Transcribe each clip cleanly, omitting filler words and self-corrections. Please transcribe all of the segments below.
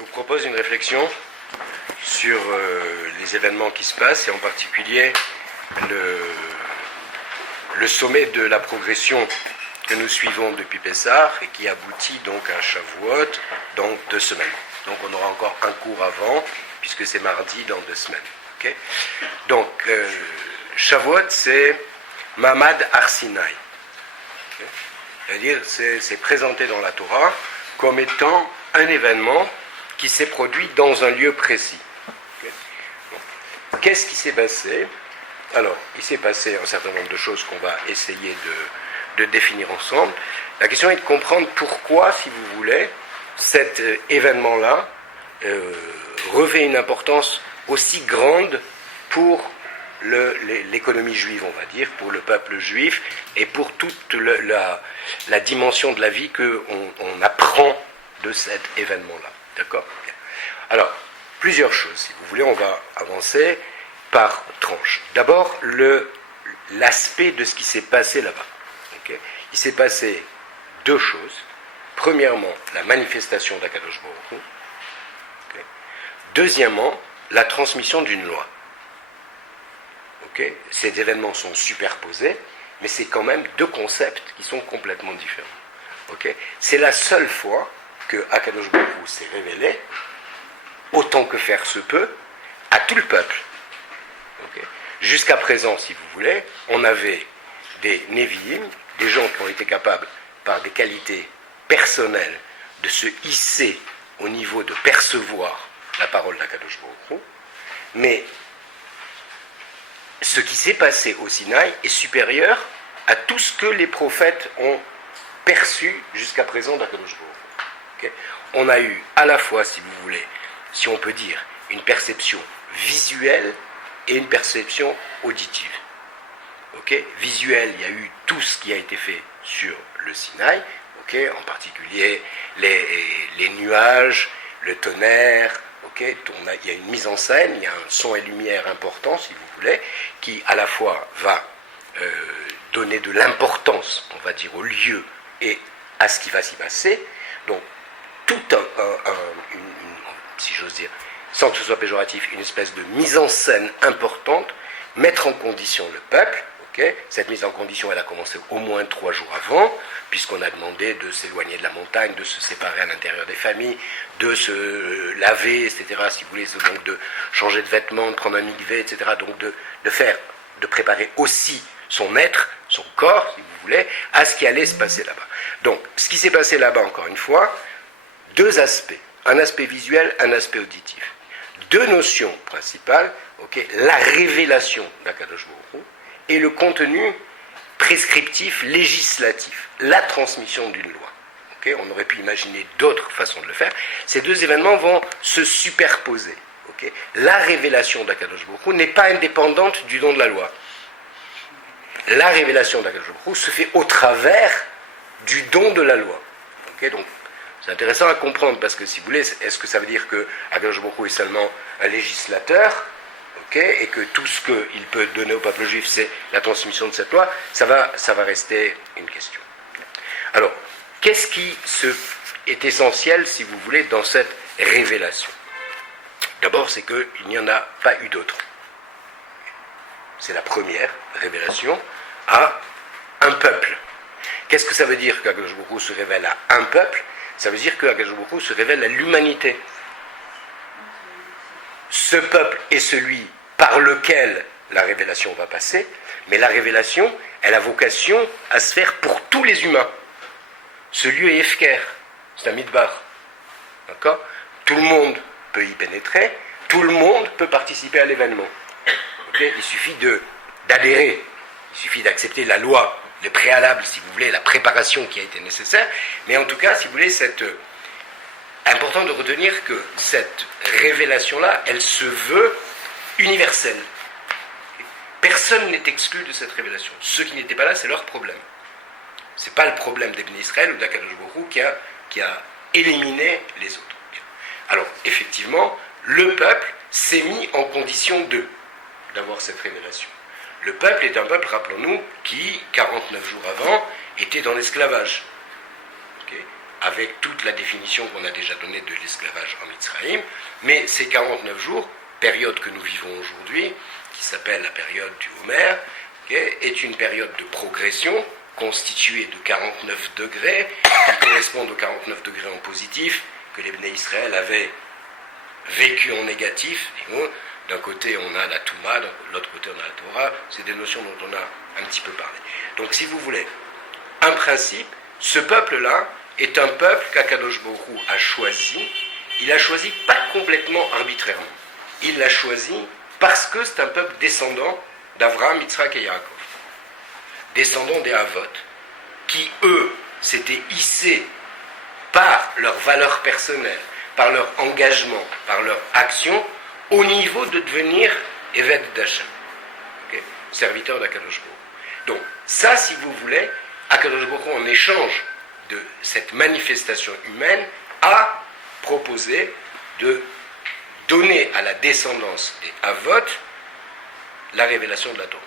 vous propose une réflexion sur les événements qui se passent et en particulier le sommet de la progression que nous suivons depuis Pessah et qui aboutit donc à Shavuot dans 2 semaines. Donc on aura encore un cours avant puisque c'est mardi dans 2 semaines. Okay, donc Shavuot c'est Mamad Har Sinai. Okay, c'est-à-dire c'est présenté dans la Torah comme étant un événement qui s'est produit dans un lieu précis. Okay. Bon. Qu'est-ce qui s'est passé? Alors, il s'est passé un certain nombre de choses qu'on va essayer de définir ensemble. La question est de comprendre pourquoi, si vous voulez, cet événement-là revêt une importance aussi grande pour l'économie juive, on va dire, pour le peuple juif et pour toute la dimension de la vie qu'on apprend de cet événement-là. D'accord ? Alors, plusieurs choses, si vous voulez, on va avancer par tranche. D'abord, l'aspect de ce qui s'est passé là-bas. Okay. Il s'est passé 2 choses. Premièrement, la manifestation d'Akadosh Baruch Hu. Okay. Deuxièmement, la transmission d'une loi. Okay. Ces événements sont superposés, mais c'est quand même 2 concepts qui sont complètement différents. Okay. C'est la seule fois que Akadosh Baruch Hu s'est révélé, autant que faire se peut, à tout le peuple. Okay. Jusqu'à présent, si vous voulez, on avait des Nevi'im, des gens qui ont été capables, par des qualités personnelles, de se hisser au niveau de percevoir la parole d'Akadosh Baruch Hu, mais ce qui s'est passé au Sinaï est supérieur à tout ce que les prophètes ont perçu jusqu'à présent d'Akadosh Baruch Hu. Okay. On a eu à la fois, si vous voulez, si on peut dire, une perception visuelle et une perception auditive. Okay. Visuelle, il y a eu tout ce qui a été fait sur le Sinaï, okay. En particulier les nuages, le tonnerre, okay. Il y a une mise en scène, il y a un son et lumière important, si vous voulez, qui à la fois va donner de l'importance, on va dire, au lieu et à ce qui va s'y passer. Donc, tout si j'ose dire, sans que ce soit péjoratif, une espèce de mise en scène importante, mettre en condition le peuple. Okay. Cette mise en condition, elle a commencé au moins 3 jours avant, puisqu'on a demandé de s'éloigner de la montagne, de se séparer à l'intérieur des familles, de se laver, etc., si vous voulez, donc de changer de vêtements, de prendre un mikvé, etc., donc de préparer aussi son être, son corps, si vous voulez, à ce qui allait se passer là-bas. Donc, ce qui s'est passé là-bas, encore une fois, 2 aspects. Un aspect visuel, un aspect auditif. 2 notions principales, okay, la révélation d'Akadosh Baruch Hu et le contenu prescriptif, législatif, la transmission d'une loi. Okay, on aurait pu imaginer d'autres façons de le faire. Ces 2 événements vont se superposer. Okay. La révélation d'Akadosh Baruch Hu n'est pas indépendante du don de la loi. La révélation d'Akadosh Baruch Hu se fait au travers du don de la loi. Okay, donc, c'est intéressant à comprendre parce que si vous voulez, est-ce que ça veut dire que Akadosh Baruch Hu est seulement un législateur, okay, et que tout ce qu'il peut donner au peuple juif c'est la transmission de cette loi? Ça va rester une question. Alors, qu'est-ce qui est essentiel, si vous voulez, dans cette révélation? D'abord, c'est qu'il n'y en a pas eu d'autre. C'est la première révélation à un peuple. Qu'est-ce que ça veut dire qu'Akadosh Baruch Hu se révèle à un peuple? Ça veut dire qu'Akadosh Baruch Hu se révèle à l'humanité. Ce peuple est celui par lequel la révélation va passer, mais la révélation, elle a vocation à se faire pour tous les humains. Ce lieu est Efker, c'est un midbar. D'accord ? Tout le monde peut y pénétrer, tout le monde peut participer à l'événement. Okay ? Il suffit d'adhérer, il suffit d'accepter la loi, le préalable, si vous voulez, la préparation qui a été nécessaire, mais en tout cas, si vous voulez, important de retenir que cette révélation-là, elle se veut universelle. Personne n'est exclu de cette révélation. Ceux qui n'étaient pas là, c'est leur problème. Ce n'est pas le problème d'Ibn Israël ou d'Akadosh Baruch Hu qui a éliminé les autres. Alors, effectivement, le peuple s'est mis en condition d'avoir cette révélation. Le peuple est un peuple, rappelons-nous, qui, 49 jours avant, était dans l'esclavage. Okay. avec toute la définition qu'on a déjà donnée de l'esclavage en Mitzrayim, mais ces 49 jours, période que nous vivons aujourd'hui, qui s'appelle la période du Homer, est une période de progression constituée de 49 degrés, qui correspondent aux 49 degrés en positif, que les Bnei Israël avaient vécu en négatif. D'un côté, on a la Touma, de l'autre côté, on a la Torah. C'est des notions dont on a un petit peu parlé. Donc, si vous voulez, un principe, ce peuple-là est un peuple qu'Akadosh Baruch Hu a choisi. Il l'a choisi pas complètement arbitrairement. Il l'a choisi parce que c'est un peuple descendant d'Avraham, Yitzhak et Yaakov. Descendants des Havot, qui, eux, s'étaient hissés par leur valeur personnelle, par leur engagement, par leur action, au niveau de devenir Eved d'Hachem, serviteur d'Akadosh Baruch Hu. Donc, ça, si vous voulez, Akadosh Baruch Hu, en échange de cette manifestation humaine, a proposé de donner à la descendance des Havot la révélation de la Torah.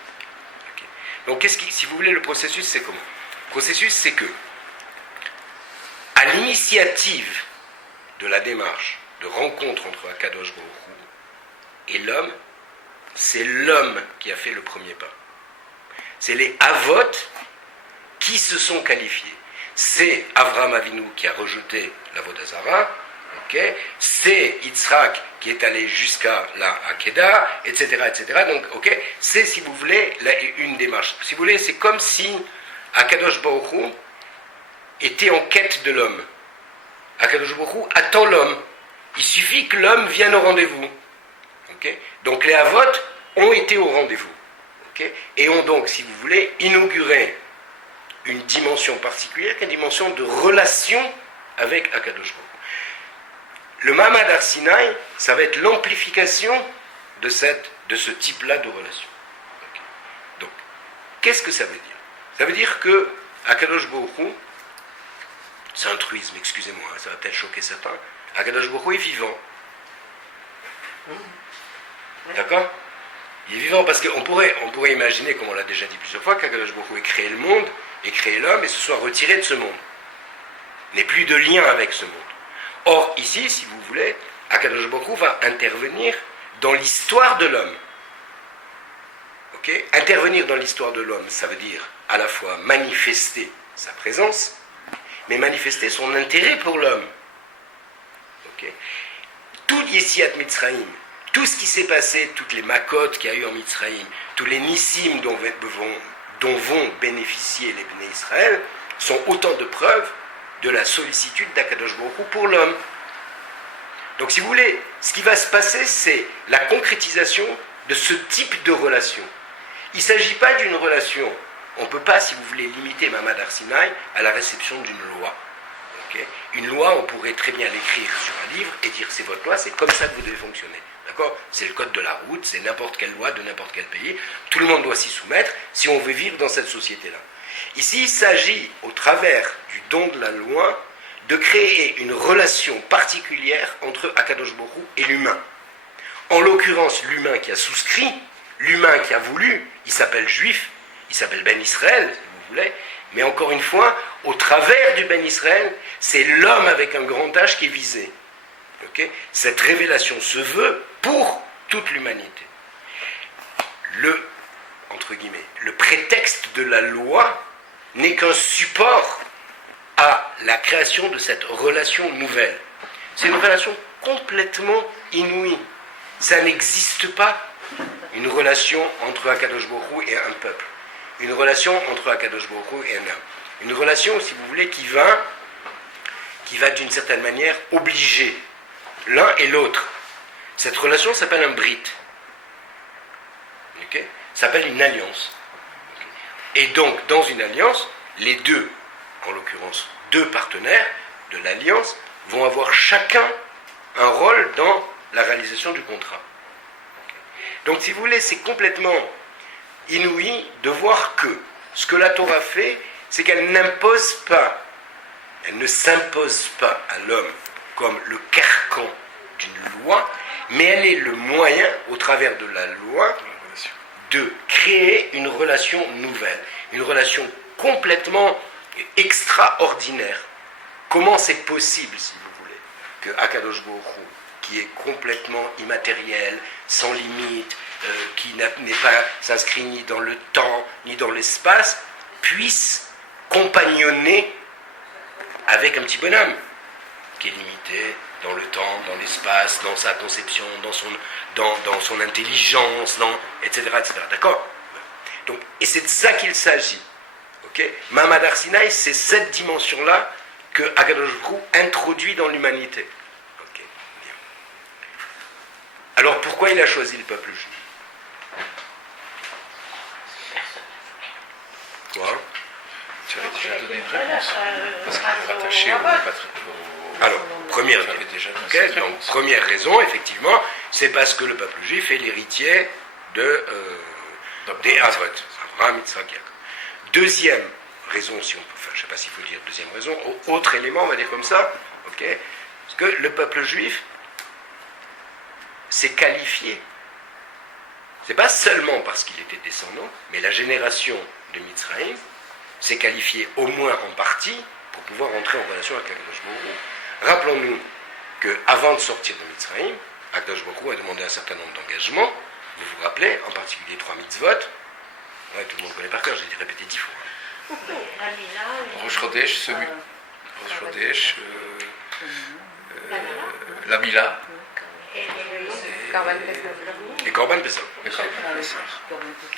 Donc, si vous voulez, le processus, c'est comment? Le processus, c'est que, à l'initiative de la démarche de rencontre entre Akadosh Baruch Hu et l'homme, c'est l'homme qui a fait le premier pas. C'est les Havot qui se sont qualifiés. C'est Avraham Avinu qui a rejeté l'Avodah Zarah, c'est Yitzhak qui est allé jusqu'à la Hakeda, etc., etc. Donc, c'est, si vous voulez, une démarche. Si vous voulez, c'est comme si Akadosh Baruch Hu était en quête de l'homme. Akadosh Baruch Hu attend l'homme. Il suffit que l'homme vienne au rendez-vous. Donc les Havot ont été au rendez-vous. Et ont donc, si vous voulez, inauguré une dimension particulière, une dimension de relation avec Akadosh Baruch Hu. Le Ma'amad Har Sinaï, ça va être l'amplification de ce type-là de relation. Donc, qu'est-ce que ça veut dire? Ça veut dire que Akadosh Baruch Hu, c'est un truisme, excusez-moi, ça va peut-être choquer certains, Akadosh Baruch Hu est vivant. D'accord? Il est vivant parce qu'on pourrait imaginer, comme on l'a déjà dit plusieurs fois, qu'Akadosh Baruch Hu ait créé le monde, ait créé l'homme et se soit retiré de ce monde. N'ait plus de lien avec ce monde. Or, ici, si vous voulez, Akadosh Baruch Hu va intervenir dans l'histoire de l'homme. Intervenir dans l'histoire de l'homme, ça veut dire à la fois manifester sa présence, mais manifester son intérêt pour l'homme. Tout Yetziat Mitzrayim, tout ce qui s'est passé, toutes les makot qu'il y a eu en Mitzrayim, tous les nissim dont vont bénéficier les Bnei Israël, sont autant de preuves de la sollicitude d'Akadosh Baruch Hu pour l'homme. Donc, si vous voulez, ce qui va se passer, c'est la concrétisation de ce type de relation. Il ne s'agit pas d'une relation, on ne peut pas, si vous voulez, limiter Ma'amad Har Sinaï à la réception d'une loi. Une loi, on pourrait très bien l'écrire sur un livre et dire c'est votre loi, c'est comme ça que vous devez fonctionner. D'accord? C'est le code de la route, c'est n'importe quelle loi de n'importe quel pays. Tout le monde doit s'y soumettre si on veut vivre dans cette société-là. Ici, il s'agit, au travers du don de la loi, de créer une relation particulière entre Akadosh Baruch Hu et l'humain. En l'occurrence, l'humain qui a souscrit, l'humain qui a voulu, il s'appelle juif, il s'appelle Ben Israël, si vous voulez, mais encore une fois, au travers du Ben Israël, c'est l'homme avec un grand H qui est visé. Cette révélation se veut pour toute l'humanité. Entre guillemets, le prétexte de la loi n'est qu'un support à la création de cette relation nouvelle. C'est une relation complètement inouïe. Ça n'existe pas, une relation entre Akadosh Baruch Hu et un peuple. Une relation entre Akadosh Baruch Hu et un homme. Une relation, si vous voulez, qui va d'une certaine manière obliger l'un et l'autre. Cette relation s'appelle un brit. S'appelle une alliance. Et donc, dans une alliance, les deux, en l'occurrence, deux partenaires de l'alliance, vont avoir chacun un rôle dans la réalisation du contrat. Donc, si vous voulez, c'est complètement inouï de voir que ce que la Torah fait, c'est qu'elle n'impose pas, elle ne s'impose pas à l'homme comme le carcan d'une loi, mais elle est le moyen, au travers de la loi, de créer une relation nouvelle, une relation complètement extraordinaire, comment c'est possible, si vous voulez, que Akadosh Baruch Hu, qui est complètement immatériel, sans limite, qui n'est pas s'inscrit ni dans le temps, ni dans l'espace, puisse compagnonner avec un petit bonhomme, qui est limité dans le temps, dans l'espace, dans sa conception, dans son intelligence, etc., etc. D'accord? Donc, et c'est de ça qu'il s'agit. Okay? Mahamad Har Sinaï, c'est cette dimension-là que Akadosh Baruch Hu introduit dans l'humanité. Okay. Bien. Alors pourquoi il a choisi le peuple juif? Quoi? Tu avais déjà donné une réponse. Parce qu'il est rattaché au... Alors, première raison, effectivement, c'est parce que le peuple juif est l'héritier des Avot, Abraham, Yitzhak, Yaakov. Deuxième raison, si on peut, enfin, je ne sais pas s'il faut dire deuxième raison, autre élément, on va dire comme ça, okay, parce que le peuple juif s'est qualifié. C'est pas seulement parce qu'il était descendant, mais la génération de Mitzrayim s'est qualifiée au moins en partie pour pouvoir entrer en relation avec Akadosh Baruch Hu. Rappelons-nous qu'avant de sortir de Mitzrayim, Akadosh Baruch Hu a demandé un certain nombre d'engagements. Vous vous rappelez, en particulier 3 mitzvot. Ouais, tout le monde connaît par cœur, j'ai été répété 10 fois. Rosh Chodesh, Semu. Rosh Chodesh, la Mila. Les Korban Pessah.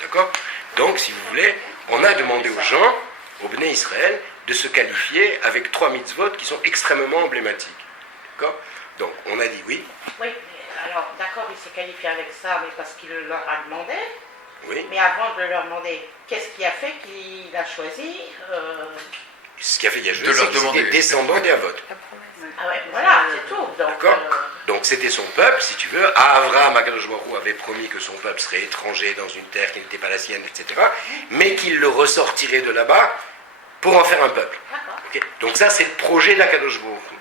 D'accord? Donc, si vous voulez, on a demandé aux gens, au Bnei Israël, de se qualifier avec 3 mitzvot qui sont extrêmement emblématiques. D'accord? Donc, on a dit oui. Oui, alors d'accord, il s'est qualifié avec ça, mais parce qu'il leur a demandé. Oui. Mais avant de leur demander, qu'est-ce qui a fait qu'il a choisi Ce qui a fait qu'il a choisi, c'est qu'il était descendant des Avot. Ah ouais, voilà, c'est tout. D'accord? Donc c'était son peuple, si tu veux. À Avraham, Akadosh Baruch Hu avait promis que son peuple serait étranger dans une terre qui n'était pas la sienne, etc. Mais qu'il le ressortirait de là-bas pour en faire un peuple. Okay? Donc ça, c'est le projet d'Akadosh Baruch Hu.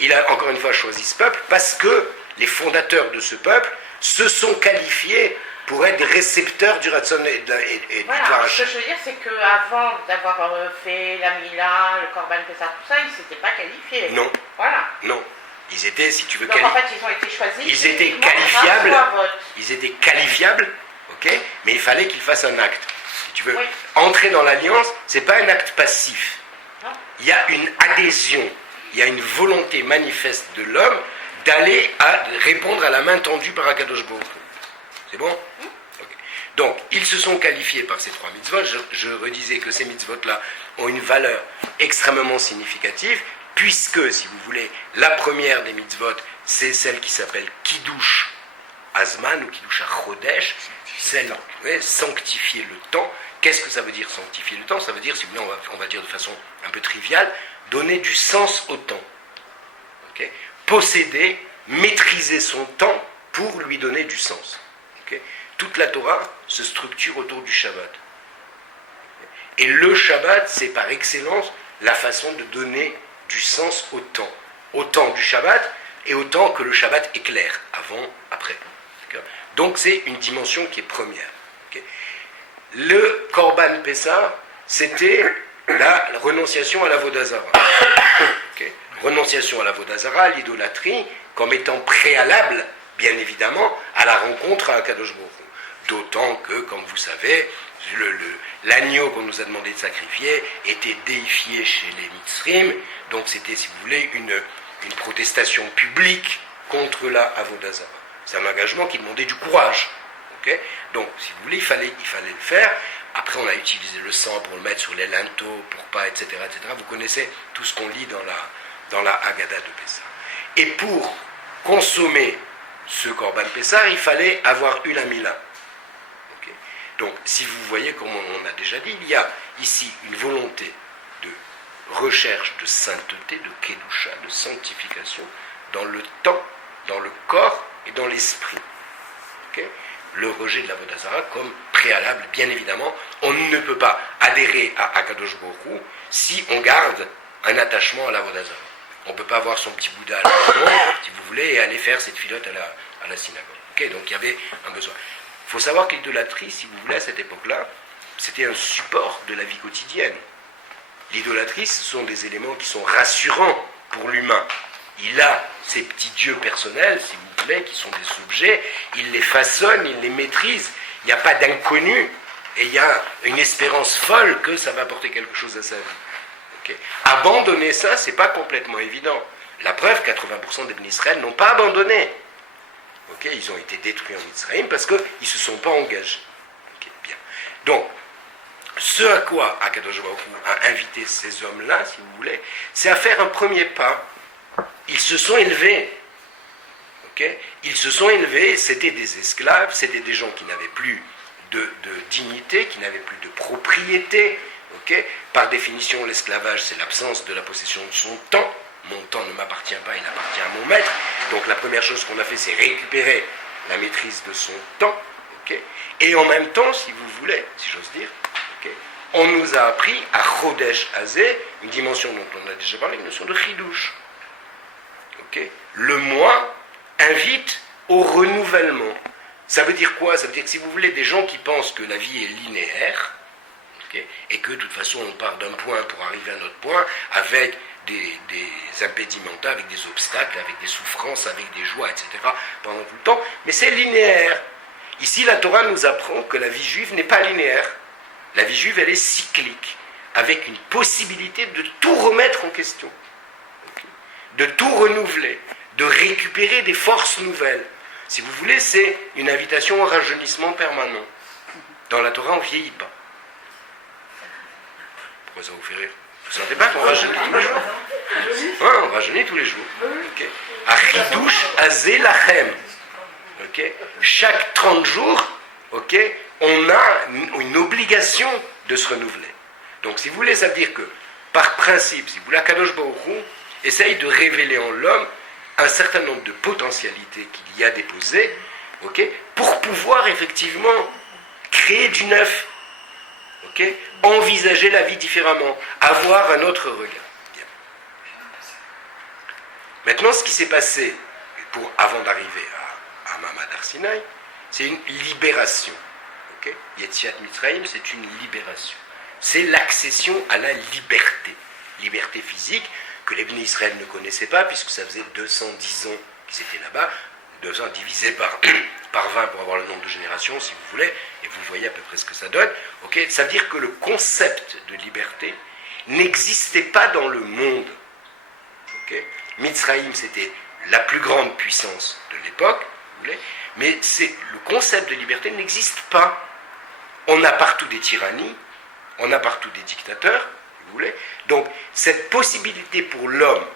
Il a encore une fois choisi ce peuple parce que les fondateurs de ce peuple se sont qualifiés pour être des récepteurs du Ratson et du Voilà, ce que je veux dire, c'est qu'avant d'avoir fait la Mila, le Korban Pessah, tout ça, ils ne s'étaient pas qualifiés. Non. Voilà. Non. Ils étaient, si tu veux, donc en fait, ils ont été choisis. Ils étaient qualifiables. Ils étaient qualifiables, ok, mais il fallait qu'ils fassent un acte. Si tu veux, oui. Entrer dans l'alliance, c'est pas un acte passif. Non. Il y a une adhésion, il y a une volonté manifeste de l'homme d'aller répondre à la main tendue par Akadosh Baruch Hu. C'est bon? Okay. Donc, ils se sont qualifiés par ces 3 mitzvot. Je redisais que ces mitzvot-là ont une valeur extrêmement significative, puisque, si vous voulez, la première des mitzvot, c'est celle qui s'appelle Kiddush Azman ou Kiddush HaChodesh, celle, sanctifier le temps. Qu'est-ce que ça veut dire sanctifier le temps? Ça veut dire, si vous voulez, on va dire de façon un peu triviale, donner du sens au temps. Okay? Posséder, maîtriser son temps pour lui donner du sens. Okay? Toute la Torah se structure autour du Shabbat. Et le Shabbat, c'est par excellence la façon de donner du sens au temps. Au temps du Shabbat et au temps que le Shabbat éclaire, avant, après. Donc c'est une dimension qui est première. Okay? Le Korban Pessah, c'était la renonciation à la Vodazara. Okay? Renonciation à la Vodazara, l'idolâtrie, comme étant préalable, bien évidemment, à la rencontre à Akadosh Baruch Hu. D'autant que, comme vous savez, l'agneau qu'on nous a demandé de sacrifier était déifié chez les Mitzrim, donc c'était, si vous voulez, une protestation publique contre la Avodazara. C'est un engagement qui demandait du courage. Okay? Donc, si vous voulez, il fallait le faire. Après, on a utilisé le sang pour le mettre sur les linteaux, pour pas, etc., etc. Vous connaissez tout ce qu'on lit dans la Haggadah de Pessah. Et pour consommer ce Korban Pessah, il fallait avoir eu la Mila. Okay? Donc, si vous voyez, comme on a déjà dit, il y a ici une volonté de recherche de sainteté, de Kedusha, de sanctification, dans le temps, dans le corps et dans l'esprit. Okay? Le rejet de la Vodazara comme préalable, bien évidemment. On ne peut pas adhérer à Akadosh Baruch Hu si on garde un attachement à la Vodazara. On ne peut pas avoir son petit Bouddha à la maison, si vous voulez, et aller faire cette filote à la synagogue. Okay? Donc il y avait un besoin. Il faut savoir que l'idolâtrie, si vous voulez, à cette époque-là, c'était un support de la vie quotidienne. L'idolâtrie, ce sont des éléments qui sont rassurants pour l'humain. Il a ses petits dieux personnels, si vous voulez, qui sont des objets, il les façonne, il les maîtrise, il n'y a pas d'inconnu, et il y a une espérance folle que ça va apporter quelque chose à sa vie. Okay. Abandonner ça, c'est pas complètement évident. La preuve, 80% des Bnei Israël n'ont pas abandonné. Okay. Ils ont été détruits en Mitzrayim parce qu'ils ne se sont pas engagés. Okay. Bien. Donc, ce à quoi Akadosh Baruch Hu a invité ces hommes-là, si vous voulez, c'est à faire un premier pas. Ils se sont élevés. Okay. Ils se sont élevés, c'était des esclaves, c'était des gens qui n'avaient plus de dignité, qui n'avaient plus de propriété. Okay. Par définition, l'esclavage, c'est l'absence de la possession de son temps. Mon temps ne m'appartient pas, il appartient à mon maître. Donc la première chose qu'on a fait, c'est récupérer la maîtrise de son temps. Okay. Et en même temps, si vous voulez, si j'ose dire, okay, on nous a appris à Chodesh Hazé, une dimension dont on a déjà parlé, une notion de Chidouche. Okay. Le moi invite au renouvellement. Ça veut dire quoi? Ça veut dire que si vous voulez, des gens qui pensent que la vie est linéaire, okay, et que de toute façon on part d'un point pour arriver à un autre point, avec des impédimenta, avec des obstacles, avec des souffrances, avec des joies, etc., pendant tout le temps, mais c'est linéaire. Ici, la Torah nous apprend que la vie juive n'est pas linéaire. La vie juive, elle est cyclique, avec une possibilité de tout remettre en question, okay, de tout renouveler, de récupérer des forces nouvelles. Si vous voulez, c'est une invitation au rajeunissement permanent. Dans la Torah, on ne vieillit pas. Pourquoi ça vous fait rire? Vous ne sentez pas qu'on rajeunit tous les jours? Hein, on rajeunit tous les jours. Okay. Achidouche azé lachem. Okay. Chaque 30 jours, okay, on a une obligation de se renouveler. Donc si vous voulez, ça veut dire que, par principe, si vous voulez, Akadosh Baruch Hu essaye de révéler en l'homme un certain nombre de potentialités qu'il y a déposées, okay, pour pouvoir effectivement créer du neuf. Okay, envisager la vie différemment, avoir un autre regard. Bien. Maintenant, ce qui s'est passé avant d'arriver à Mamad Har Sinaï, c'est une libération. Okay. Yetziat Mitzrayim, c'est une libération. C'est l'accession à la liberté. Liberté physique que les Bnei Israël ne connaissaient pas, puisque ça faisait 210 ans qu'ils étaient là-bas, 200 divisé par 20 pour avoir le nombre de générations, si vous voulez, et vous voyez à peu près ce que ça donne. Okay, ça veut dire que le concept de liberté n'existait pas dans le monde. Okay. Mitzrayim, c'était la plus grande puissance de l'époque, vous voulez, mais le concept de liberté n'existe pas. On a partout des tyrannies, on a partout des dictateurs, vous voulez. Donc, cette possibilité pour l'homme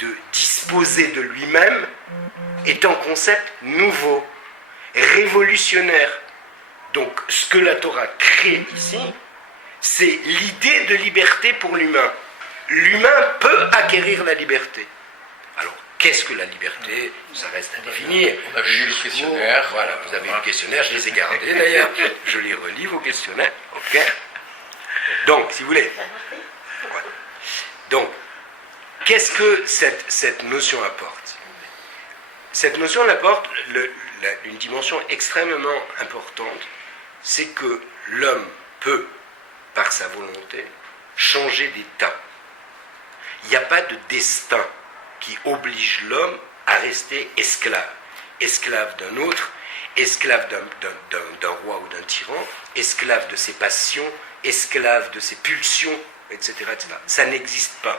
de disposer de lui-même est un concept nouveau, révolutionnaire. Donc, ce que la Torah crée ici, c'est l'idée de liberté pour l'humain. L'humain peut acquérir la liberté. Alors, qu'est-ce que la liberté? Ça reste à définir. On a vu le questionnaire. Voilà, vous avez eu le questionnaire, je les ai gardés d'ailleurs. Je les relis, vos questionnaires. Ok. Donc, si vous voulez. Ouais. Donc, qu'est-ce que cette notion apporte? Cette notion apporte une dimension extrêmement importante, c'est que l'homme peut, par sa volonté, changer d'état. Il n'y a pas de destin qui oblige l'homme à rester esclave. Esclave d'un autre, esclave d'un roi ou d'un tyran, esclave de ses passions, esclave de ses pulsions, etc., etc. Ça n'existe pas.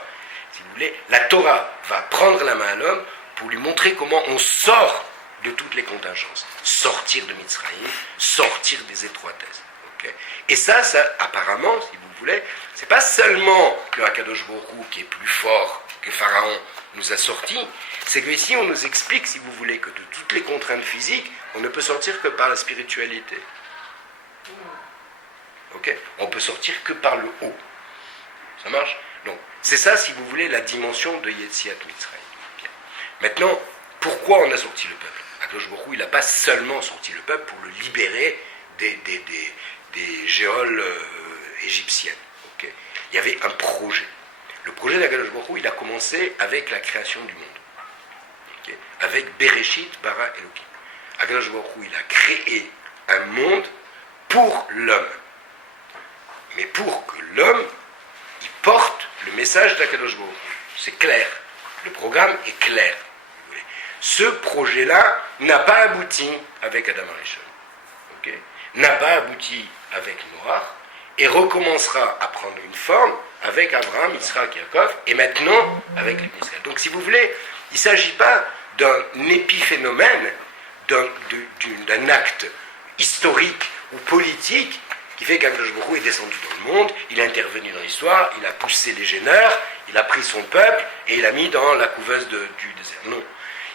Si vous voulez, la Torah va prendre la main à l'homme pour lui montrer comment on sort de toutes les contingences. Sortir de Mitzrayim, sortir des étroitesses. Okay. Et ça, apparemment, si vous voulez, c'est pas seulement que Akadosh Baruch Hu, qui est plus fort que Pharaon, nous a sortis, c'est qu'ici on nous explique, si vous voulez, que de toutes les contraintes physiques, on ne peut sortir que par la spiritualité. Okay. On peut sortir que par le haut. Ça marche? Donc, c'est ça, si vous voulez, la dimension de Yetziat Mitzrayim. Bien. Maintenant, pourquoi on a sorti le peuple? Akadosh Baruch Hu, il n'a pas seulement sorti le peuple pour le libérer des géoles égyptiennes. Okay. Il y avait un projet. Le projet d'Akadosh Baruch Hu, il a commencé avec la création du monde. Okay. Avec Bereshit bara Elohim. Akadosh Baruch Hu, il a créé un monde pour l'homme. Mais pour que l'homme, il porte le message d'Akadosh Baruch Hu. C'est clair. Le programme est clair. Ce projet-là n'a pas abouti avec Adam Arishon, okay, n'a pas abouti avec Noach, et recommencera à prendre une forme avec Abraham, Yitzhak, Yaakov, et maintenant avec les Israël. Donc si vous voulez, il ne s'agit pas d'un épiphénomène, d'un acte historique ou politique qui fait qu'Akadosh Baruch Hu est descendu dans le monde, il est intervenu dans l'histoire, il a poussé les géneurs, il a pris son peuple et il l'a mis dans la couveuse du désert. Non.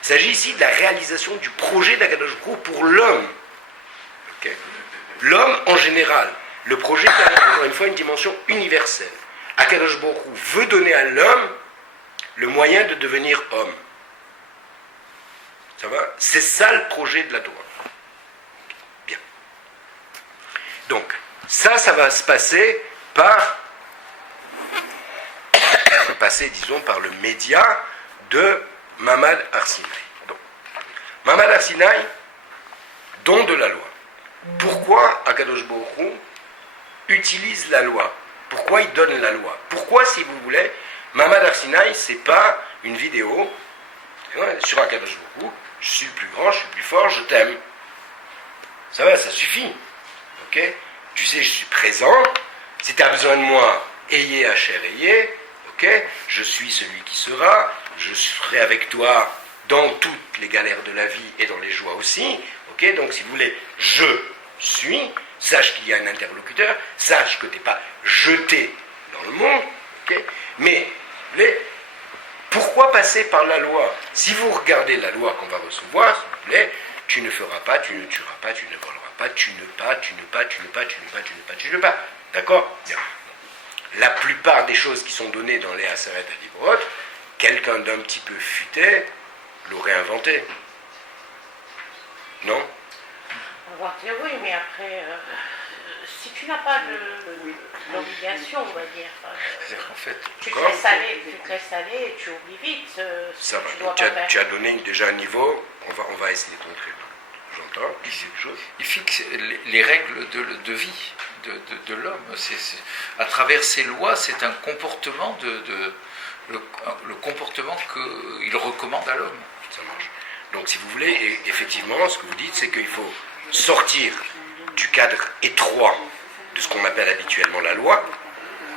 Il s'agit ici de la réalisation du projet d'Akadosh Baruch Hu pour l'homme. Okay. L'homme en général. Le projet qui a encore une fois une dimension universelle. Akadosh Baruch Hu veut donner à l'homme le moyen de devenir homme. Ça va? C'est ça le projet de la Torah. Bien. Donc, ça va se passer par par le média de Mamad Har Sinaï. Donc, Mamad Har Sinaï, don de la loi. Pourquoi Akadosh Baruch Hu utilise la loi? Pourquoi il donne la loi? Pourquoi, si vous voulez, Mamad Har Sinaï, c'est pas une vidéo sur Akadosh Baruch Hu, je suis le plus grand, je suis le plus fort, je t'aime. Ça va, ça suffit. Ok? Tu sais, je suis présent. Si tu as besoin de moi, ayez Hacher, ayez. Ok? Je suis celui qui sera. Je serai avec toi dans toutes les galères de la vie et dans les joies aussi. Ok? Donc, si vous voulez, je suis. Sache qu'il y a un interlocuteur. Sache que tu n'es pas jeté dans le monde. Ok? Mais, vous voulez, pourquoi passer par la loi? Si vous regardez la loi qu'on va recevoir, s'il vous plaît, tu ne feras pas, tu ne tueras pas, tu ne voleras pas, tu ne pas. D'accord? Bien. La plupart des choses qui sont données dans les Aseret HaDibrot, quelqu'un d'un petit peu futé l'aurait inventé. Non? Inventé, oui, mais après, si tu n'as pas l'obligation, on va dire, En fait, tu te laisses aller et tu oublies vite. Ça va. Tu as donné déjà un niveau, on va essayer de montrer. J'entends, il fixe les règles de vie de l'homme. À travers ces lois, c'est un comportement le comportement qu'il recommande à l'homme. Ça marche. Donc si vous voulez, et effectivement, ce que vous dites, c'est qu'il faut sortir du cadre étroit de ce qu'on appelle habituellement la loi.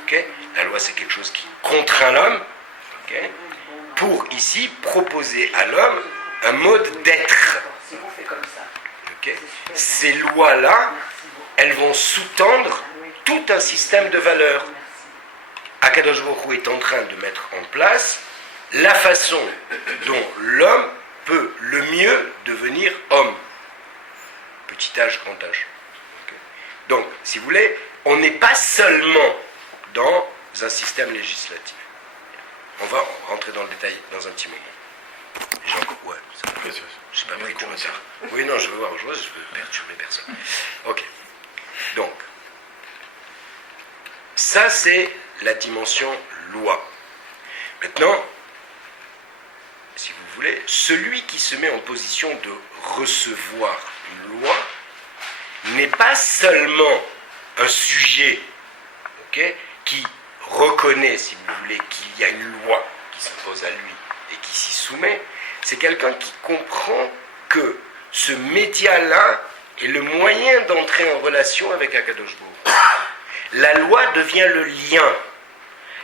Okay? La loi, c'est quelque chose qui contraint l'homme. Okay? Pour ici proposer à l'homme un mode d'être. Okay? Ces lois-là, elles vont sous-tendre tout un système de valeurs. Akadosh Baruch Hu est en train de mettre en place la façon dont l'homme peut le mieux devenir homme. Petit âge, grand âge. Okay? Donc, si vous voulez, on n'est pas seulement dans un système législatif. On va rentrer dans le détail dans un petit moment. Ouais, ça va. Je sais pas pris de commentaire. Oui, non, je veux voir autre chose, je veux perturber personne. Ok. Donc, ça c'est la dimension loi. Maintenant, si vous voulez, celui qui se met en position de recevoir une loi n'est pas seulement un sujet, okay, qui reconnaît, si vous voulez, qu'il y a une loi qui s'impose à lui et qui s'y soumet. C'est quelqu'un qui comprend que ce média-là est le moyen d'entrer en relation avec Akadosh Baruch Hu. La loi devient le lien.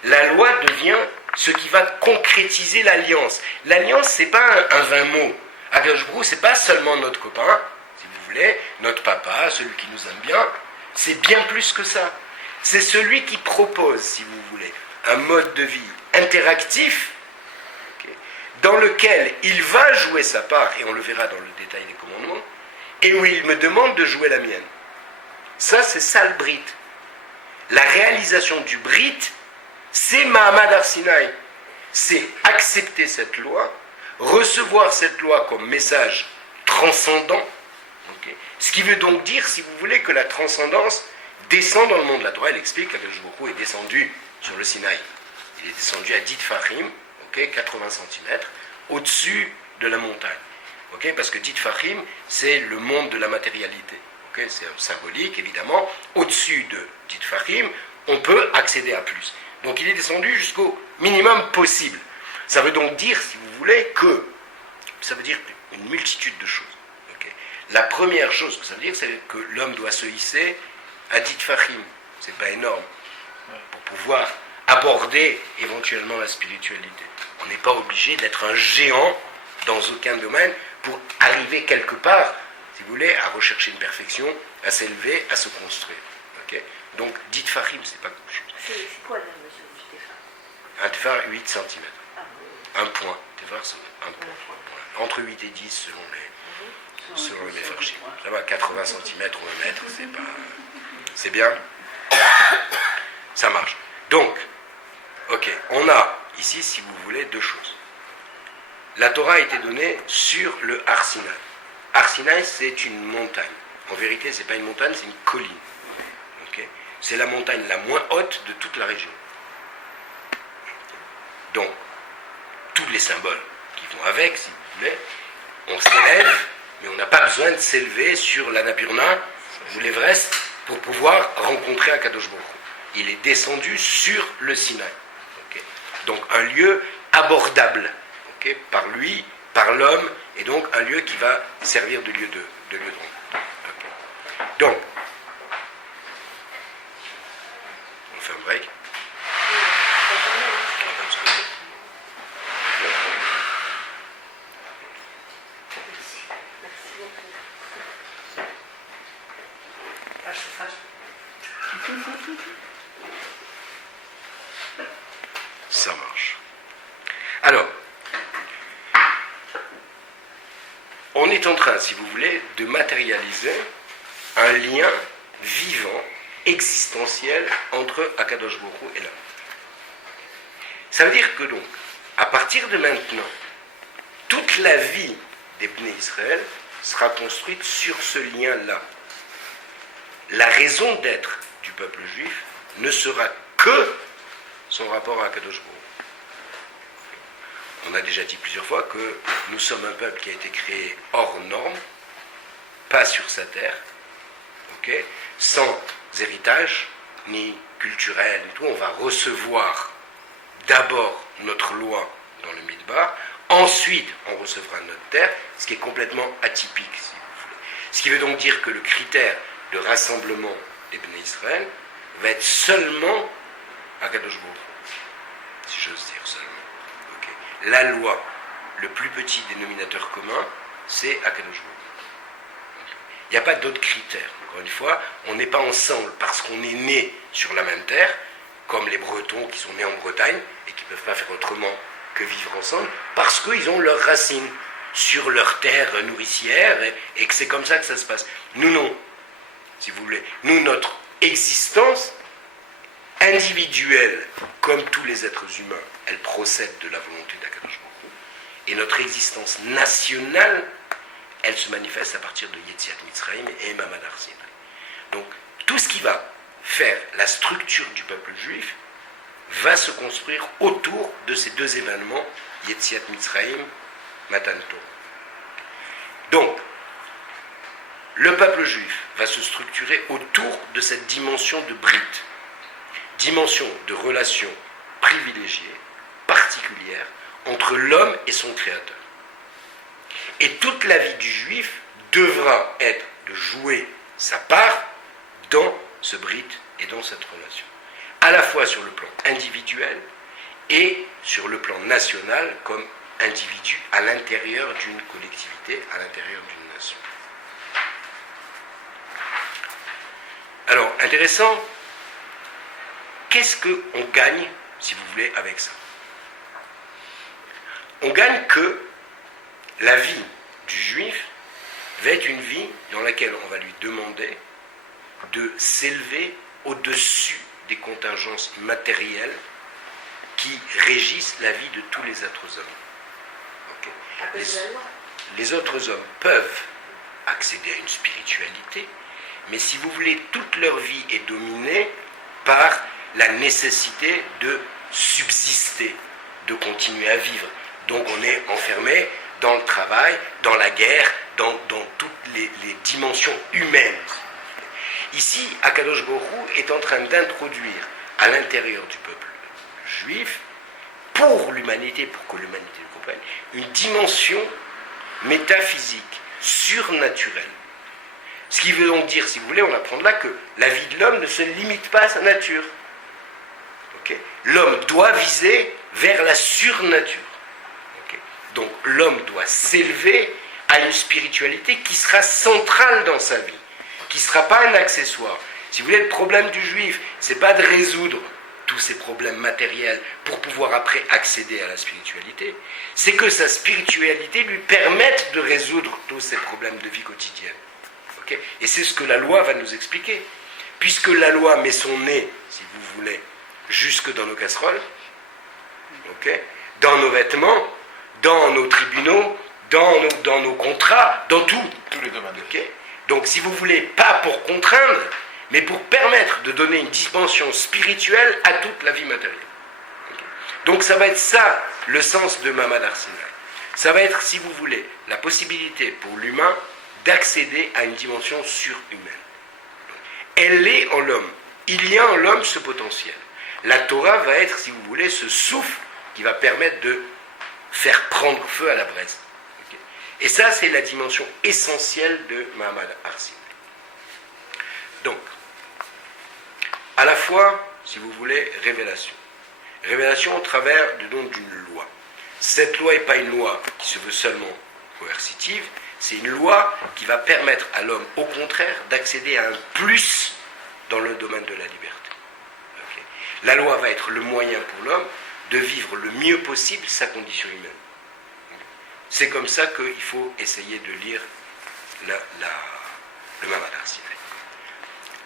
La loi devient ce qui va concrétiser l'alliance. L'alliance, c'est pas un vain mot. Akadosh Baruch Hu, c'est pas seulement notre copain, si vous voulez, notre papa, celui qui nous aime bien. C'est bien plus que ça. C'est celui qui propose, si vous voulez, un mode de vie interactif, dans lequel il va jouer sa part, et on le verra dans le détail des commandements, et où il me demande de jouer la mienne. Ça, c'est ça le Brit. La réalisation du Brit, c'est Mahamad Har Sinaï. C'est accepter cette loi, recevoir cette loi comme message transcendant. Okay. Ce qui veut donc dire, si vous voulez, que la transcendance descend dans le monde. La Torah, elle explique qu'Akadosh Baruch Hu est descendu sur le Sinaï. Il est descendu à 10 Tfachim, 80 cm, au-dessus de la montagne. Okay, parce que 10 Tfachim, c'est le monde de la matérialité. Okay, c'est symbolique, évidemment. Au-dessus de 10 Tfachim, on peut accéder à plus. Donc il est descendu jusqu'au minimum possible. Ça veut donc dire, si vous voulez, que ça veut dire une multitude de choses. Okay. La première chose que ça veut dire, c'est que l'homme doit se hisser à 10 tfachim. C'est pas énorme. Pour pouvoir aborder éventuellement la spiritualité. On n'est pas obligé d'être un géant dans aucun domaine pour arriver quelque part, si vous voulez, à rechercher une perfection, à s'élever, à se construire. Okay. Donc 10 tfachim, c'est pas quelque chose. C'est quoi la mesure du téphar? Un téphar, 8 cm. Ah, Un point. Téphar, c'est un point. Voilà. Entre 8 et 10 selon les méfarchim. Ça va, 80 cm ou 1 mètre, c'est pas... C'est bien. Ça marche. Donc, ok, on a ici, si vous voulez, deux choses. La Torah a été donnée sur le Har Sinaï. Har Sinaï, c'est une montagne. En vérité, ce n'est pas une montagne, c'est une colline. Okay. C'est la montagne la moins haute de toute la région. Donc, tous les symboles qui vont avec, si vous voulez, on s'élève, mais on n'a pas besoin de s'élever sur l'Annapurna ou l'Everest pour pouvoir rencontrer Akadosh Baruch Hu. Il est descendu sur le Sinaï. Okay. Donc, un lieu abordable, okay, par lui, par l'homme, et donc un lieu qui va servir de lieu de rencontre. Okay. Donc, on fait un break. Ça marche. Alors, on est en train, si vous voulez, de matérialiser un lien vivant, existentiel, entre Akadosh Baruch Hu et l'homme. Ça veut dire que donc, à partir de maintenant, toute la vie des Bnei Israël sera construite sur ce lien-là. La raison d'être du peuple juif ne sera que son rapport à Akadosh Baruch Hu. On a déjà dit plusieurs fois que nous sommes un peuple qui a été créé hors norme, pas sur sa terre, okay, sans héritage, ni culturel, ni tout. On va recevoir d'abord notre loi dans le Midbar, ensuite on recevra notre terre, ce qui est complètement atypique, si vous voulez. Ce qui veut donc dire que le critère de rassemblement des Bnei Israël va être seulement Akadosh Baruch Hu, si j'ose dire seulement. Okay. La loi, le plus petit dénominateur commun, c'est Akadosh Baruch Hu. Il n'y a pas d'autres critères. Encore une fois, on n'est pas ensemble parce qu'on est né sur la même terre, comme les Bretons qui sont nés en Bretagne et qui ne peuvent pas faire autrement que vivre ensemble, parce qu'ils ont leurs racines sur leur terre nourricière et que c'est comme ça que ça se passe. Nous, non. Si vous voulez. Nous, notre existence individuelle, comme tous les êtres humains, elle procède de la volonté d'Akadosh Baruch Hu. Et notre existence nationale, elle se manifeste à partir de Yetziat Mitzrayim et Mamad Har Sinaï. Donc, tout ce qui va faire la structure du peuple juif va se construire autour de ces deux événements, Yetziat Mitzrayim, Matan Torah. Donc, le peuple juif va se structurer autour de cette dimension de Brit, dimension de relation privilégiée, particulière, entre l'homme et son créateur. Et toute la vie du juif devra être de jouer sa part dans ce Brit et dans cette relation. À la fois sur le plan individuel et sur le plan national comme individu à l'intérieur d'une collectivité, à l'intérieur d'une nation. Alors, intéressant, qu'est-ce qu'on gagne, si vous voulez, avec ça? On gagne que la vie du juif va être une vie dans laquelle on va lui demander de s'élever au-dessus des contingences matérielles qui régissent la vie de tous les autres hommes. Okay. Les autres hommes peuvent accéder à une spiritualité, mais si vous voulez, toute leur vie est dominée par la nécessité de subsister, de continuer à vivre. Donc on est enfermé dans le travail, dans la guerre, dans toutes les dimensions humaines. Ici, Akadosh Baruch Hu est en train d'introduire à l'intérieur du peuple juif, pour l'humanité, pour que l'humanité le comprenne, une dimension métaphysique, surnaturelle. Ce qui veut donc dire, si vous voulez, on apprend de là que la vie de l'homme ne se limite pas à sa nature. Okay. L'homme doit viser vers la surnature. Okay. Donc l'homme doit s'élever à une spiritualité qui sera centrale dans sa vie, qui ne sera pas un accessoire. Si vous voulez, le problème du juif, ce n'est pas de résoudre tous ces problèmes matériels pour pouvoir après accéder à la spiritualité, c'est que sa spiritualité lui permette de résoudre tous ces problèmes de vie quotidienne. Okay. Et c'est ce que la loi va nous expliquer. Puisque la loi met son nez, si vous voulez, jusque dans nos casseroles, okay, dans nos vêtements, dans nos tribunaux, dans nos contrats, dans tous les domaines. Okay. Donc si vous voulez, pas pour contraindre, mais pour permettre de donner une dimension spirituelle à toute la vie matérielle. Okay. Donc ça va être ça, le sens de Mahamad Har Sinaï. Ça va être, si vous voulez, la possibilité pour l'humain d'accéder à une dimension surhumaine. Elle est en l'homme. Il y a en l'homme ce potentiel. La Torah va être, si vous voulez, ce souffle qui va permettre de faire prendre feu à la braise. Okay. Et ça, c'est la dimension essentielle de Mahamad Har Sinaï. Donc, à la fois, si vous voulez, révélation. Révélation au travers du don d'une loi. Cette loi n'est pas une loi qui se veut seulement coercitive, c'est une loi qui va permettre à l'homme, au contraire, d'accéder à un plus dans le domaine de la liberté. Okay. La loi va être le moyen pour l'homme de vivre le mieux possible sa condition humaine. C'est comme ça qu'il faut essayer de lire le Mahamad Har Sinaï.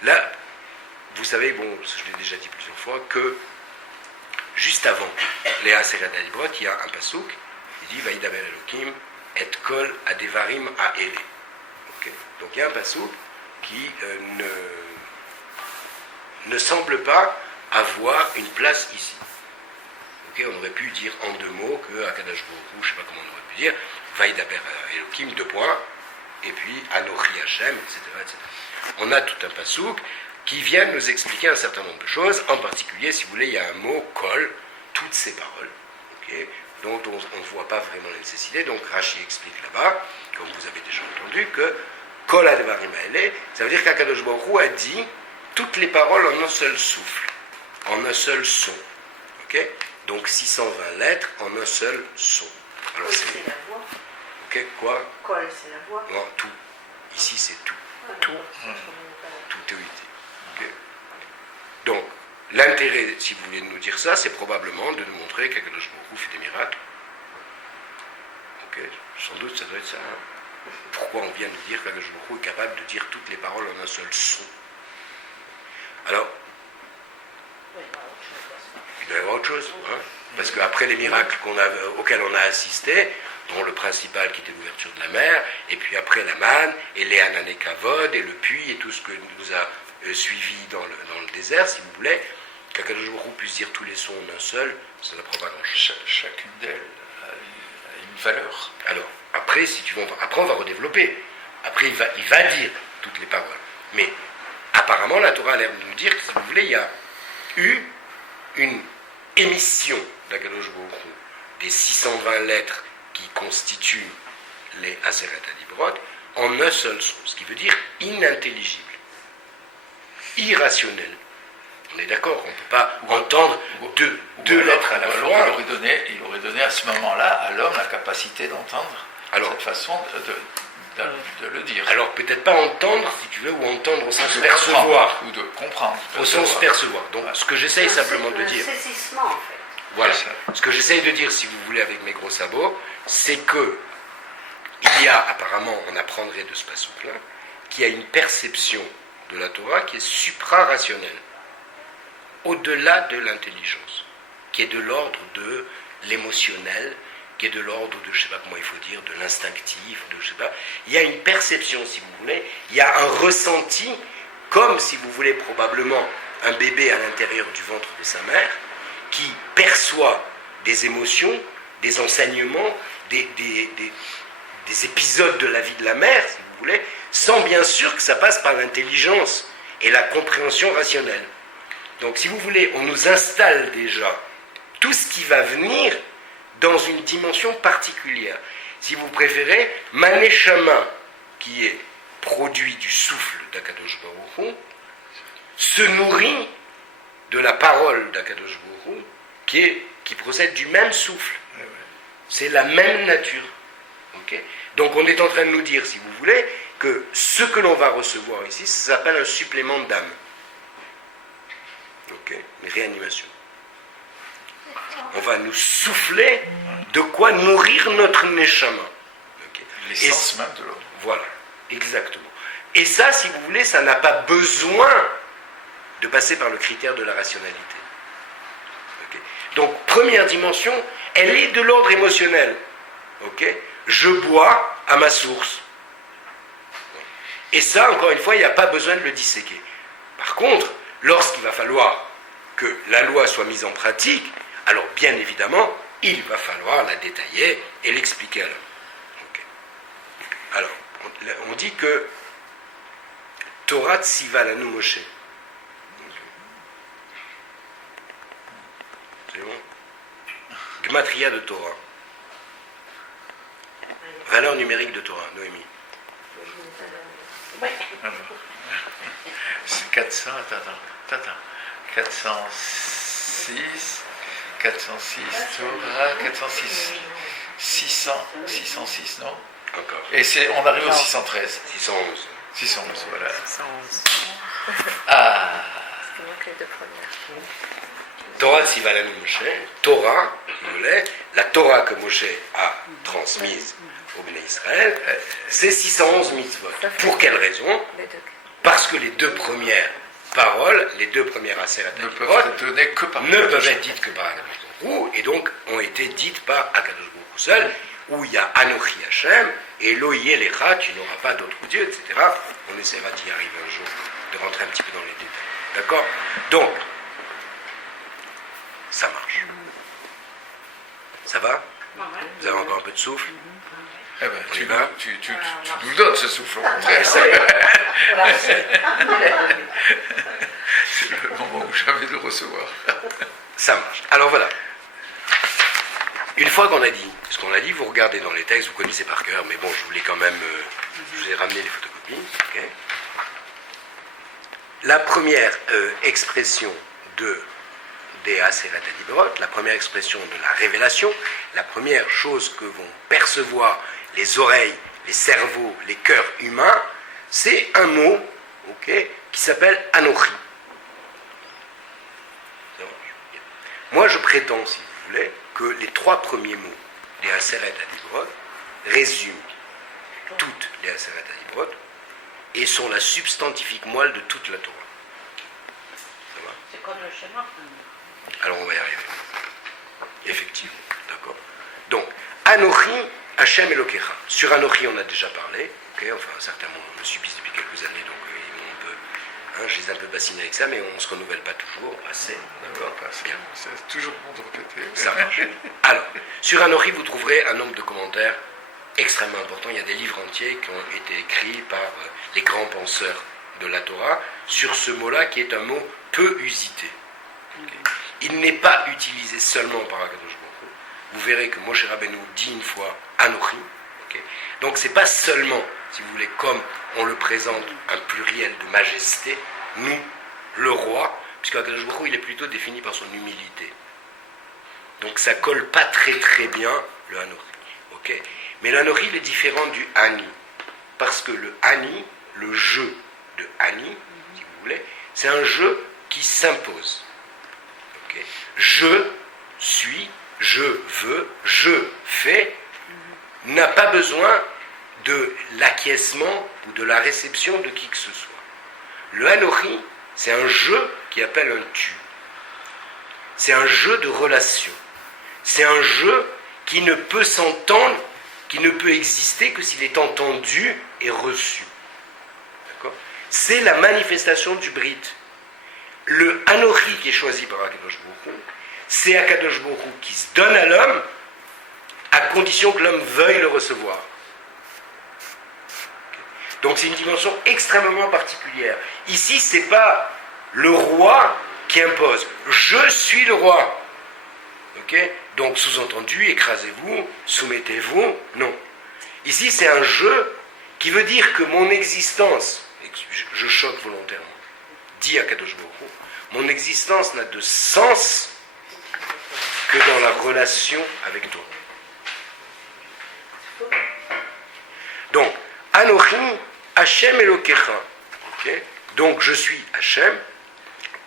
Là, vous savez, bon, je l'ai déjà dit plusieurs fois, que juste avant les Aseret HaDibrot, il y a un pasouk, il dit « Vaïdaber Elokim et kol adevarim ha'ele ». Donc il y a un pasouk qui ne semble pas avoir une place ici. Okay, on aurait pu dire en deux mots que Akadosh Baruch Hu, je ne sais pas comment on aurait pu dire, Vaïdaber Elokim, deux points, et puis Anochi Hashem, etc., etc. On a tout un pasouk qui vient nous expliquer un certain nombre de choses, en particulier, si vous voulez, il y a un mot, kol, toutes ces paroles, okay, dont on ne voit pas vraiment la nécessité. Donc Rashi explique là-bas, comme vous avez déjà entendu, que kol adevarim ha'ele, ça veut dire qu'Akadosh Baruch Hu a dit toutes les paroles en un seul souffle, en un seul son. Okay. Donc 620 lettres en un seul son. Alors, Kol, c'est la voix. Okay, quoi? Kol, c'est la voix. Non, tout. Ici, c'est tout. Tout. Tout est unité. Okay. Donc, l'intérêt, si vous voulez nous dire ça, c'est probablement de nous montrer qu'Akadosh Baruch Hu fait des miracles. Okay. Sans doute, ça doit être ça. Hein. Pourquoi on vient de dire qu'Akadosh Baruch Hu est capable de dire toutes les paroles en un seul son? Alors, il doit y avoir autre chose. Hein. Parce qu'après les miracles auxquels on a assisté, dont le principal qui était l'ouverture de la mer, et puis après la manne, et les Anané Kavod, et le puits, et tout ce que nous a suivi dans le désert, si vous voulez, qu'Akadosh Baruch Hu puisse dire tous les sons en un seul, ça ne prend pas grand-chose. Chacune d'elles a une valeur. Alors, après, après on va redévelopper. Après, il va dire toutes les paroles. Mais apparemment, la Torah a l'air de nous dire que, si vous voulez, il y a eu une émission d'Akadosh Baruch Hu des 620 lettres qui constituent les Aseret HaDibrot en un seul son, ce qui veut dire inintelligible, irrationnel. On est d'accord, on ne peut pas entendre deux lettres à la fois. Il aurait donné à ce moment-là à l'homme la capacité d'entendre cette façon de le dire. Alors peut-être pas entendre, si tu veux, ou entendre au sens percevoir. Ou de comprendre. Au sens percevoir. Donc ce que j'essaye simplement de dire... C'est un saisissement, en fait. Voilà. Ce que j'essaye de dire, si vous voulez, avec mes gros sabots, c'est que il y a, apparemment, on apprendrait de ce passage-là, qu'il y a une perception de la Torah qui est supra-rationnelle, au-delà de l'intelligence, qui est de l'ordre de l'émotionnel, qui est de l'ordre de, je ne sais pas comment il faut dire, de l'instinctif, de je sais pas. Il y a une perception, si vous voulez, il y a un ressenti, comme, si vous voulez, probablement, un bébé à l'intérieur du ventre de sa mère, qui perçoit des émotions, des enseignements, des épisodes de la vie de la mère, si vous voulez, sans bien sûr que ça passe par l'intelligence et la compréhension rationnelle. Donc, si vous voulez, on nous installe déjà tout ce qui va venir dans une dimension particulière. Si vous préférez, ma neshama, qui est produit du souffle d'Akadosh Baruch Hu, se nourrit de la parole d'Akadosh Baruch Hu, qui procède du même souffle. C'est la même nature. Okay. Donc on est en train de nous dire, si vous voulez, que ce que l'on va recevoir ici, ça s'appelle un supplément d'âme. Ok, une réanimation. On va nous souffler de quoi nourrir notre neshama. Okay. L'essence même de l'homme. Voilà, exactement. Et ça, si vous voulez, ça n'a pas besoin de passer par le critère de la rationalité. Okay. Donc, première dimension, elle est de l'ordre émotionnel. Okay. Je bois à ma source. Et ça, encore une fois, il n'y a pas besoin de le disséquer. Par contre, lorsqu'il va falloir que la loi soit mise en pratique, alors bien évidemment, il va falloir la détailler et l'expliquer à l'homme. Okay. Alors, on dit que Torah Tsiva Lanu Moshe. C'est bon? Gematria de Torah. Valeur numérique de Torah, Noémie. Oui. C'est 400, attends. 406, Torah, 406, 606, non? Encore. Et on arrive au 613. 611. 611, voilà. 111. Ah, C'est moi que les deux premières. Torah Tsiva Lanu Moshe, Torah, si vous voulez, la Torah que Moshe a transmise au Béné Israël, c'est 611 mitzvot. Pour quelle raison? Les deux. Parce que les deux premières paroles, les deux premières Aseret ne HaDibrot, peuvent être données que par ne peuvent être dites que par Akadosh Baruch Hu, et donc ont été dites par Akadosh Baruch Hu seul, où il y a Anochi Hashem, et Lo yeh lecha, tu n'auras pas d'autre Dieu, etc. On essaiera d'y arriver un jour, de rentrer un petit peu dans les détails. D'accord? Donc, ça marche. Ça va? Vous avez encore un peu de souffle? Eh ben, On y va? tu nous donnes ce souffle, au contraire. Ça y est. C'est le moment où j'avais de le recevoir. Ça marche. Alors voilà. Une fois qu'on a dit ce qu'on a dit, vous regardez dans les textes, vous connaissez par cœur, mais bon, je voulais quand même, je vous ai ramené les photocopies. Okay. La première expression des Aseret HaDibrot, la première expression de la révélation, la première chose que vont percevoir les oreilles, les cerveaux, les cœurs humains, c'est un mot, okay, qui s'appelle Anochi. Moi, je prétends, si vous voulez, que les trois premiers mots des Aseret HaDibrot résument toutes les Aseret HaDibrot et sont la substantifique moelle de toute la Torah. Ça va? C'est comme le schéma. Alors on va y arriver. Effectivement, d'accord. Donc, Anochi, Hashem Elokecha. Sur Anochi, on a déjà parlé. Okay, enfin, certains me subissent depuis quelques années, donc ils m'ont un peu, je les ai un peu bassinés avec ça, mais on ne se renouvelle pas toujours assez. D'accord. Bien. C'est toujours bon de répéter. Ça marche. Alors, sur Anochi, vous trouverez un nombre de commentaires extrêmement importants. Il y a des livres entiers qui ont été écrits par les grands penseurs de la Torah sur ce mot-là, qui est un mot peu usité. Okay. Il n'est pas utilisé seulement par Akadosh Baruch Hu. Vous verrez que Moshe Rabbeinu dit une fois Anochi. Okay. Donc c'est pas seulement, si vous voulez, comme on le présente, un pluriel de majesté, nous, le roi, puisque Akadosh Baruch Hu, il est plutôt défini par son humilité. Donc ça colle pas très très bien le Anochi. Okay. Mais l'Anochi, il est différent du Ani. Parce que le Ani, le jeu de Ani, si vous voulez, c'est un jeu qui s'impose. Okay. Je suis, je veux, je fais, n'a pas besoin de l'acquiescement ou de la réception de qui que ce soit. Le Anochi, c'est un jeu qui appelle un tu. C'est un jeu de relation. C'est un jeu qui ne peut s'entendre, qui ne peut exister que s'il est entendu et reçu. D'accord ? C'est la manifestation du Brit. Le Anochi qui est choisi par Akadosh Baruch Hu, c'est Akadosh Baruch Hu qui se donne à l'homme à condition que l'homme veuille le recevoir. Donc c'est une dimension extrêmement particulière. Ici, ce n'est pas le roi qui impose. Je suis le roi. Ok? Donc, sous-entendu, écrasez-vous, soumettez-vous. Non. Ici, c'est un jeu qui veut dire que mon existence, je choque volontairement, dit Akadosh Baruch Hu, mon existence n'a de sens que dans la relation avec toi. Donc, Anochi Hashem Elokecha. Okay? Donc, je suis Hashem.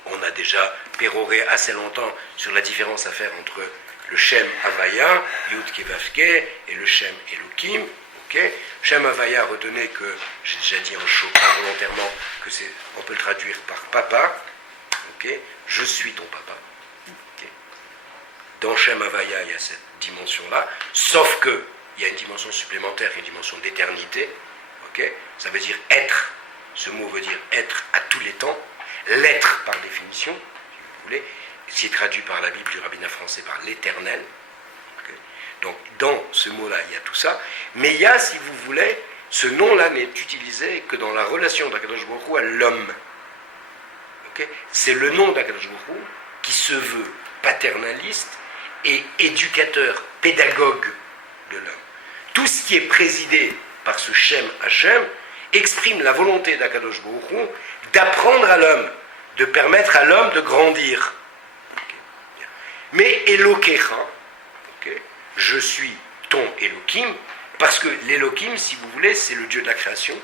On a déjà péroré assez longtemps sur la différence à faire entre le Shem Havaya, Yud Kevavke, et le Shem Elokim. Okay? Shem Havaya, retenez que, j'ai déjà dit en choquant volontairement, que on peut le traduire par papa. Okay? Je suis ton papa. Okay? Dans Shem Havaya, il y a cette dimension-là, sauf que il y a une dimension supplémentaire, qui est une dimension d'éternité. Okay? Ça veut dire être. Ce mot veut dire être à tous les temps. L'être par définition, si vous voulez, c'est traduit par la Bible du rabbinat français par l'éternel. Okay? Donc dans ce mot-là, il y a tout ça. Mais il y a, si vous voulez, ce nom-là n'est utilisé que dans la relation d'Akadosh Baruch Hu à l'homme. Okay? C'est le nom d'Akadosh Baruch Hu qui se veut paternaliste et éducateur, pédagogue de l'homme. Tout ce qui est présidé par ce Shem Hashem exprime la volonté d'Akadosh Baruch Hu d'apprendre à l'homme, de permettre à l'homme de grandir. Okay. Mais Elokecha, okay, je suis ton Elohim, parce que l'Elohim, si vous voulez, c'est le Dieu de la création,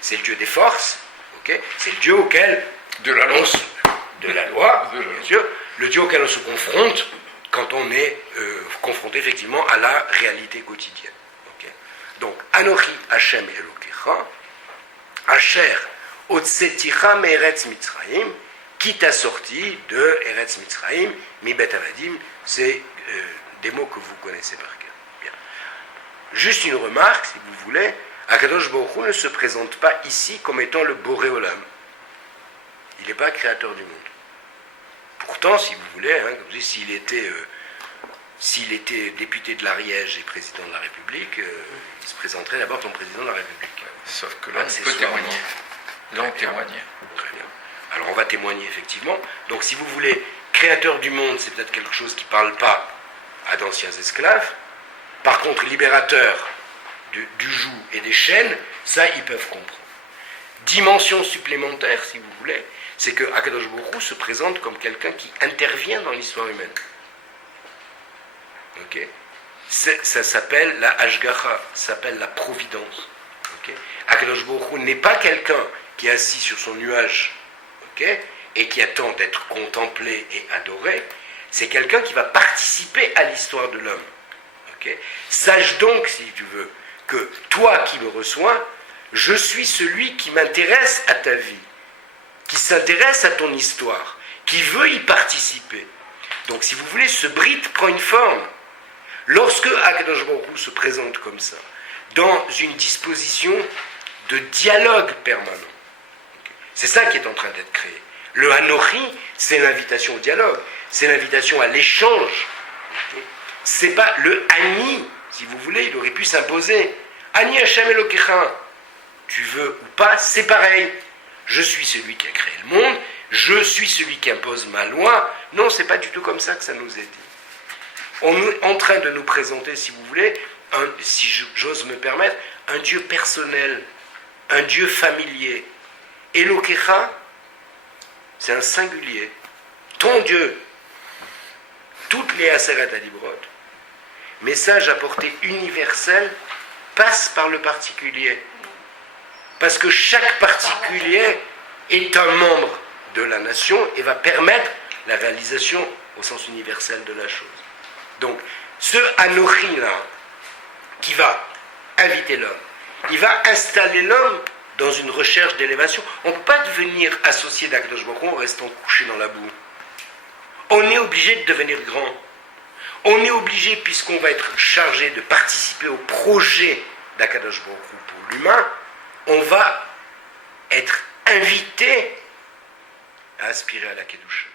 c'est le Dieu des forces, okay, c'est le Dieu auquel De la loi. de la loi, bien sûr, le Dieu auquel on se confronte quand on est confronté effectivement à la réalité quotidienne. Okay. Donc, Anochi Hashem Elokecha, Asher Otseticha me'eretz Mitzrayim, qui t'a sorti de Eretz Mitzrayim, mi bet avadim, c'est des mots que vous connaissez par cœur. Bien. Juste une remarque, si vous voulez, Akadosh Baruch Hu ne se présente pas ici comme étant le Boré Olam. Il n'est pas créateur du monde. Pourtant, si vous voulez, hein, comme je dis, s'il était député de l'Ariège et président de la République, il se présenterait d'abord comme président de la République. Sauf que là, on peut témoigner. Là, on témoigne. Très bien. Alors, on va témoigner, effectivement. Donc, si vous voulez, créateur du monde, c'est peut-être quelque chose qui ne parle pas à d'anciens esclaves. Par contre, libérateur du joug et des chaînes, ça, ils peuvent comprendre. Dimension supplémentaire, si vous voulez, c'est que Akadosh Baruch Hu se présente comme quelqu'un qui intervient dans l'histoire humaine. Ok? Ça s'appelle la Hashgacha, ça s'appelle la providence. Okay? Akadosh Baruch Hu n'est pas quelqu'un qui est assis sur son nuage, okay, et qui attend d'être contemplé et adoré. C'est quelqu'un qui va participer à l'histoire de l'homme. Okay? Sache donc, si tu veux, que toi qui me reçois, je suis celui qui m'intéresse à ta vie, qui s'intéresse à ton histoire, qui veut y participer. Donc, si vous voulez, ce brite prend une forme. Lorsque Akadosh Baruch Hu se présente comme ça, dans une disposition de dialogue permanent, c'est ça qui est en train d'être créé. Le Anochi, c'est l'invitation au dialogue, c'est l'invitation à l'échange. C'est pas le Ani, si vous voulez, il aurait pu s'imposer. Ani Hashem Elokecha, tu veux ou pas, c'est pareil. Je suis celui qui a créé le monde, je suis celui qui impose ma loi. Non, c'est pas du tout comme ça que ça nous est dit. On est en train de nous présenter, si vous voulez, si j'ose me permettre, un Dieu personnel, un Dieu familier. Elokecha, c'est un singulier. Ton Dieu. Toutes les Aseret Adibrot, message à portée universelle, passe par le particulier. Parce que chaque particulier est un membre de la nation et va permettre la réalisation au sens universel de la chose. Donc, ce Anochi-là, qui va inviter l'homme, il va installer l'homme dans une recherche d'élévation. On ne peut pas devenir associé d'Akadosh Baruch Hu en restant couché dans la boue. On est obligé de devenir grand. On est obligé, puisqu'on va être chargé de participer au projet d'Akadosh Baruch Hu pour l'humain, on va être invité à aspirer à la Kedusha.